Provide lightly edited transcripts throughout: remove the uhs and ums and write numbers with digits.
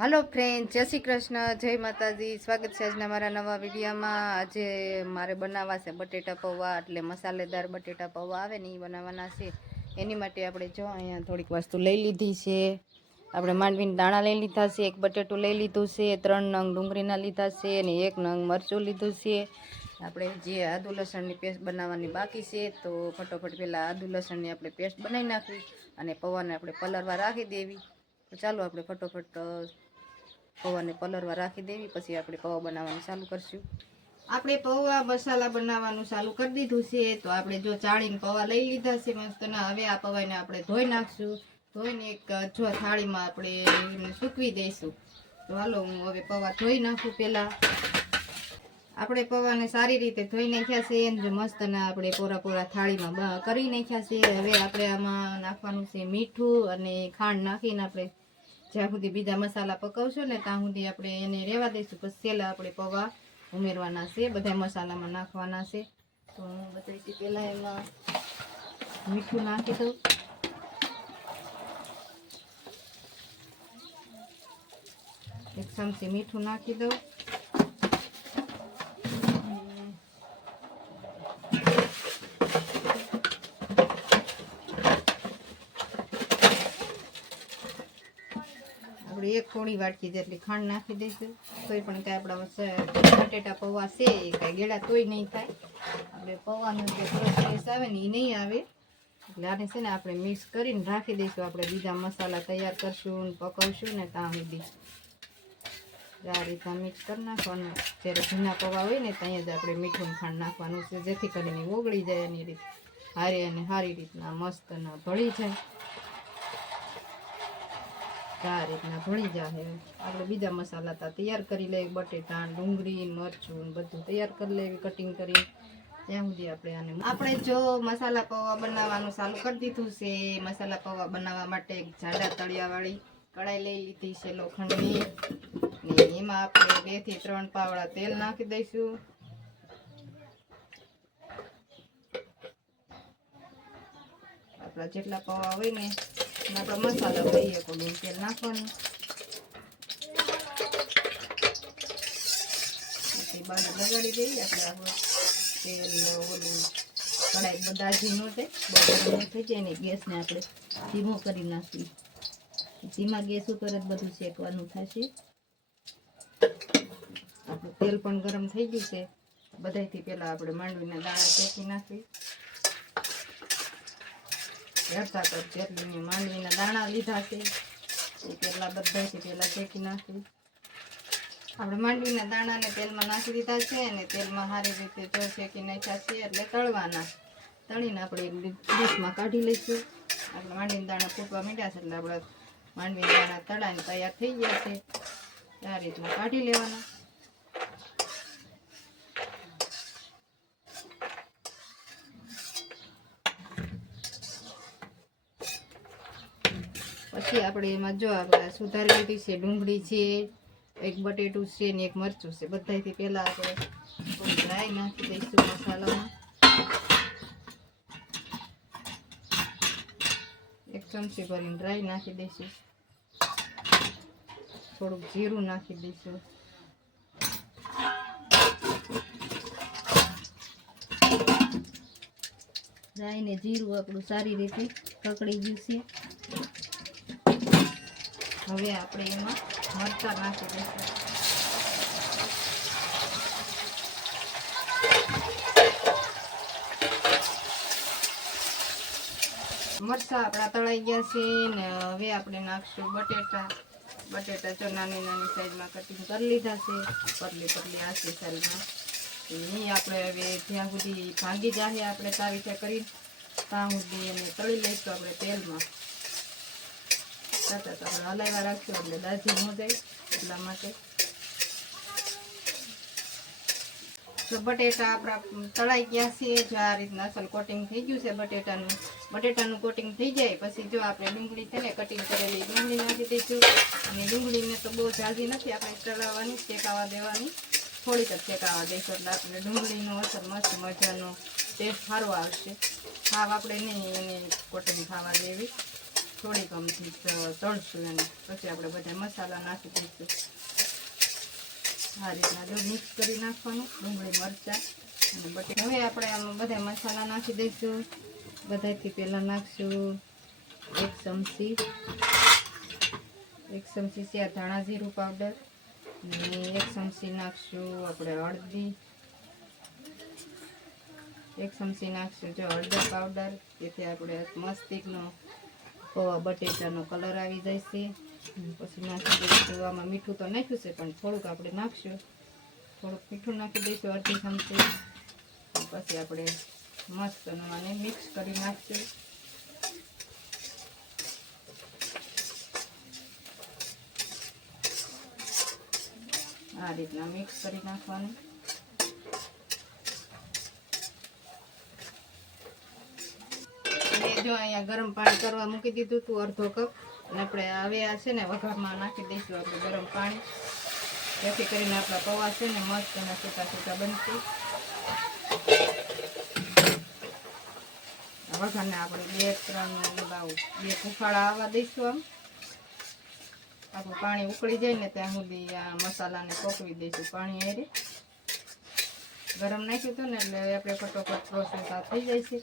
Hello friend, जय श्री कृष्ण, जय माताजी। स्वागत है आज मारा नवा विडियो में। आज मारे बनावा से बटेटा पौवा એટલે મસાલેદાર બટેટા પૌવા આવે ને એ બનાવવાના છે। એની માટે આપણે જો અહીંયા થોડીક વસ્તુ લઈ લીધી છે। આપણે માંડવીના દાણા લઈ લીધા છે, એક બટેટું લઈ લીધું છે, 3 નંગ ડુંગળીના લીધા છે અને 1 નંગ મરચું લીધું છે। આપણે જે આદુ લસણની પેસ્ટ બનાવવાની બાકી છે તો ફટોફટ પહેલાં આદુ લસણની આપણે પેસ્ટ બનાવી નાખવી અને પૌવાને આપણે પલળવા રાખી દેવી। તો ચાલો આપણે ફટોફટ પૌવાને પલળવા રાખી દેવી, પછી આપણે પૌવા બનાવવાનું ચાલુ કરશું। આપણે પૌવા મસાલા બનાવવાનું ચાલુ કરી દીધું છે। તો આપણે જો ચાળીને પૌવા લઈ લીધા છે મસ્તના। હવે આ પૌવાને આપણે ધોઈ નાખશું। ધોઈને એક જો થાળીમાં આપણે એને સૂકવી દઈશું। તો હાલો હું હવે પૌવા ધોઈ નાખું। પહેલાં આપણે પૌવાને સારી રીતે ધોઈ નાખ્યા છે અને જો મસ્તના આપણે પૂરા થાળીમાં કરી નાખ્યા છે। હવે આપણે આમાં નાખવાનું છે મીઠું અને ખાંડ નાખીને આપણે જ્યાં સુધી બીજા મસાલા પકવશું ને ત્યાં સુધી આપણે એને રહેવા દઈશું। પછી છેલ્લા આપણે પૌવા ઉમેરવાના છે, બધા મસાલામાં નાખવાના છે। તો હું બતાવીશ પહેલાં એમાં મીઠું નાખી દઉં, એક ચમચી મીઠું નાખી દઉં, એક થોડી વાટકી જેટલી ખાંડ નાખી દઈશું। તોય પણ કાંઈ આપણા બટેટા પૌવા છે એ કાંઈ ગેળા તોય નહીં થાય। આપણે પૌવાનો જે ટેસ્ટ આવે ને એ નહીં આવે, એટલે આને છે ને આપણે મિક્સ કરીને રાખી દઈશું। આપણે બીજા મસાલા તૈયાર કરશું ને પકવશું ને ત્યાં સુધી આ રીતના મિક્સ કરી નાખવાનું। જ્યારે ભીના પૌવા હોય ને ત્યાં જ આપણે મીઠું ખાંડ નાખવાનું છે, જેથી કરીને ઓગળી જાય એની રીતે હારી અને સારી રીતના મસ્ત ના ભળી જાય। આ રીતના ભળી જાય। આપણે બીજા મસાલા તો તૈયાર કરી લેવી, બટેટા ડુંગળી મરચું બધું તૈયાર કરી લેવી કટિંગ કરી। ત્યાં સુધી આપણે જો મસાલા પૌવા બનાવવાનું ચાલુ કરી દીધું છે। મસાલા પૌવા બનાવવા માટે એક જાડા તળિયાવાળી કઢાઈ લઈ લીધી છે લોખંડની, ને એમાં આપણે 2 થી 3 પાવડા તેલ નાખી દઈશું। આપણા જેટલા પૌવા હોય ને આપણે મસાલા હોય એ કોલું તેલ નાખવાનું। બાજુ લગાડી દઈએ આપણે આપણું તેલ ઓલું કડાઈ બધા ઝીણું છે બહુ થઈ જાય ને ગેસને આપણે ધીમો કરી નાખીએ। ધીમા ગેસ ઉપર જ બધું શેકવાનું થશે। આપણું તેલ પણ ગરમ થઈ ગયું છે। બધાથી પહેલાં આપણે માંડવીના દાણા શેકી નાખી। 1/2 કપ જેટલી માંડવીના દાણા લીધા છે એ પહેલાં બધાથી પહેલાં શેકી નાખી। આપણે માંડવીના દાણાને તેલમાં નાખી દીધા છે અને તેલમાં સારી રીતે જો શેકી નાખ્યા છે એટલે તળવાના। તળીને આપણે ડીશમાં કાઢી લઈશું। આપણે માંડવીના દાણા ફૂટવા માંડ્યા છે એટલે આપણે માંડવીના દાણા તળાઈને તૈયાર થઈ ગયા છે। આ રીતના કાઢી લેવાના। પછી આપણે એમાં જો આપણે સુધારી લીધી છે ડુંગળી છે, એક બટેટું છે ને એક મરચું છે। બધાથી પહેલાં આપણે થોડી રાઈ નાખી દઈશું મસાલામાં। 1 ચમચી ભરીને રાઈ નાખી દઈશું। થોડુંક જીરું નાખી દઈશું। રાઈ ને જીરું આપણું સારી રીતે કકડી ગયું છે। હવે આપણે એમાં મરચાં નાખી દઈશું। મરચાં આપણા તળાઈ ગયા છે ને હવે આપણે નાખશું બટેટા। બટેટા જો નાની નાની સાઈઝમાં કટિંગ કરી લીધા છે, પતલી આછી સાઈઝમાં। એ આપણે હવે જ્યાં સુધી ભાંગી જાય આપણે તાવીથે કરી ત્યાં સુધી એને તળી લઈશું આપણે તેલમાં। આપણે હલાવ્યા રાખશું એટલે દાજી ન જાય એટલા માટે। તો બટેટા આપણા તળાઈ ગયા છે। જો આ રીતના અસલ કોટિંગ થઈ ગયું છે બટેટાનું કોટિંગ થઈ જાય પછી જો આપણે ડુંગળી છે ને કટિંગ કરેલી ડુંગળી નાખી દઈશું। અને ડુંગળીને તો બહુ ઝાઝી નથી આપણે તળાવવાની, શેકાવા દેવાની, થોડીક જ શેકાવા દઈશું એટલે આપણે ડુંગળીનો અસર મસ્ત મજાનો ટેસ્ટ સારો આવશે। ખાવ આપણે નહીં એને કોટિંગ ખાવા દેવી। થોડીક અમથી તળશું એને, પછી આપણે બધા મસાલા નાખી દઈશું. આ રીતના જો મિક્સ કરી નાખવાનું, ડુંગળી મરચાં અને બટેટા. હવે આપણે આમાં બધા મસાલા નાખી દઈશું. બધાથી પહેલાં નાખશું 1 ચમચી છે ધાણા જીરું પાવડર, અને 1 ચમચી નાખશું આપણે હળદી, 1 ચમચી નાખશું જો હળદર પાવડર, જેથી આપણે મસ્તીનો પૌવા બટેટાનો કલર આવી જાય છે. પછી નાખી દઈશું, આમાં મીઠું તો નાખ્યું છે પણ થોડુંક આપણે નાખશું, થોડુંક મીઠું નાખી દઈશું અડધી ચમચી. પછી આપણે મસ્તનું આને મિક્સ કરી નાખશું. આ રીતના મિક્સ કરી નાખવાનું. જો અહીંયા ગરમ પાણી કરવા મૂકી દીધું હતું અડધો કપ, અને આપણે હવે આ છે ને વઘારમાં નાખી દઈશું આપણે ગરમ પાણી, જેથી કરીને આપણા પૌવા છે ને મસ્ત અને સૂકા સૂકા બનશે. વઘારને આપણે 2 ફૂફાડા આવવા દઈશું. આમ આપણું પાણી ઉકળી જાય ને ત્યાં સુધી આ મસાલાને પકવી દઈશું. પાણી હારે ગરમ નાખ્યું હતું ને એટલે આપણે ફટોફટ પ્રોસેસ આ થઈ જાય છે.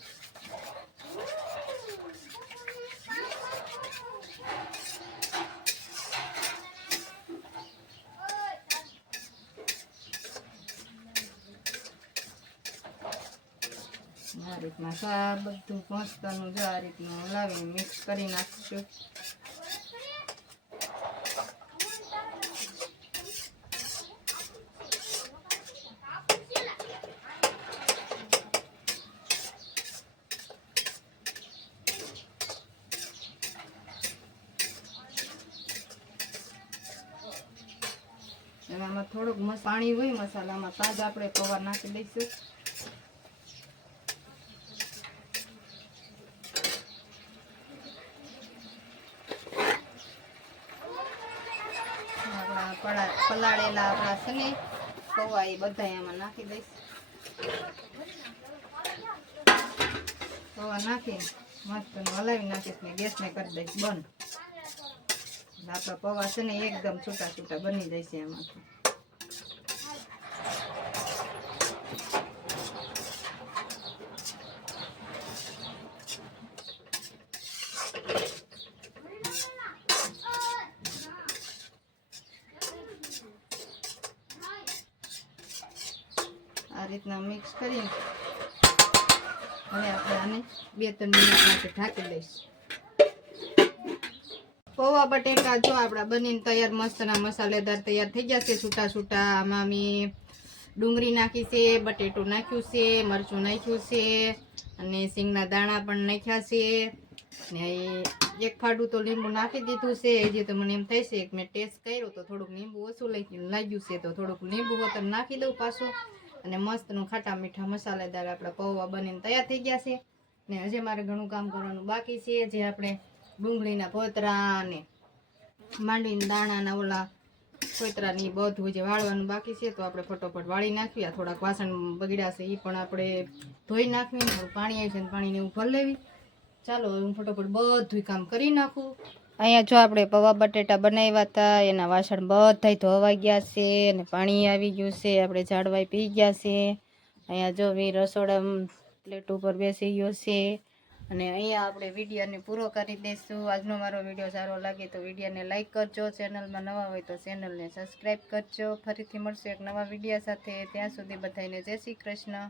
આ રીતના બધું મસ્તનું જો આ રીતનું લાવીને મિક્સ કરી નાખશું. આમાં થોડુંક પાણી હોય મસાલામાં, તાજ આપણે પૌવા નાખી દઈશું. પલાળેલા આપણા છે ને પૌવા એ બધા એમાં નાખી દઈશ. પૌવા નાખી મસ્ત હલાવી નાખીશ ને ગેસને કરી દઈશ બંધ. આપણા પૌવા છે ને એકદમ છૂટા છૂટા બની જશે એમાંથી. આ રીતના મિક્સ કરીને હવે આપણે આને 2-3 મિનિટ માટે ઢાંકી દઈશું. પૌવા બટેકા જો આપણા બનીને તૈયાર મસ્તના મસાલેદાર તૈયાર થઈ ગયા છે છૂટા છૂટા. આમાં મેં ડુંગળી નાખી છે, બટેટું નાખ્યું છે, મરચું નાખ્યું છે, અને સિંગના દાણા પણ નાખ્યા છે, ને 1 ફાડું તો લીંબુ નાખી દીધું છે. હજી તો મને એમ થાય છે કે મેં ટેસ્ટ કર્યો તો થોડુંક લીંબુ ઓછું લાગ્યું છે, તો થોડુંક લીંબુ વતર નાખી દઉં પાછું. અને મસ્તનું ખાટા મીઠા મસાલેદાર આપણા પૌવા બનીને તૈયાર થઈ ગયા છે. ને હજી મારે ઘણું કામ કરવાનું બાકી છે, જે આપણે ડુંગળીના પોતરા અને માંડવીના દાણાના ઓલા પોતરાની બધું જે વાળવાનું બાકી છે, તો આપણે ફટોફટ વાળી નાખવી. આ થોડાક વાસણ બગડ્યા છે એ પણ આપણે ધોઈ નાખવી. થોડું પાણી આવી છે ને પાણીને એવું ભરી લેવી. ચાલો હું ફટોફટ બધું કામ કરી નાખું. અહીંયા જો આપણે પૌવા બટેટા બનાવ્યા હતા, એના વાસણ બધા ધોવાઈ ગયા છે અને પાણી આવી ગયું છે. આપણે ઝાડવાઈ પી ગયા છે. અહીંયા જો રસોડા પ્લેટ ઉપર બેસી ગયો છે. અને અહીંયા આપણે વિડીયોને પૂરો કરી દઈશું. આજનો મારો વિડીયો સારો લાગે તો વિડીયોને લાઈક કરજો. ચેનલમાં નવા હોય તો ચેનલને સબસ્ક્રાઈબ કરજો. ફરીથી મળશે એક નવા વિડીયો સાથે. ત્યાં સુધી બધાને જય શ્રી કૃષ્ણ.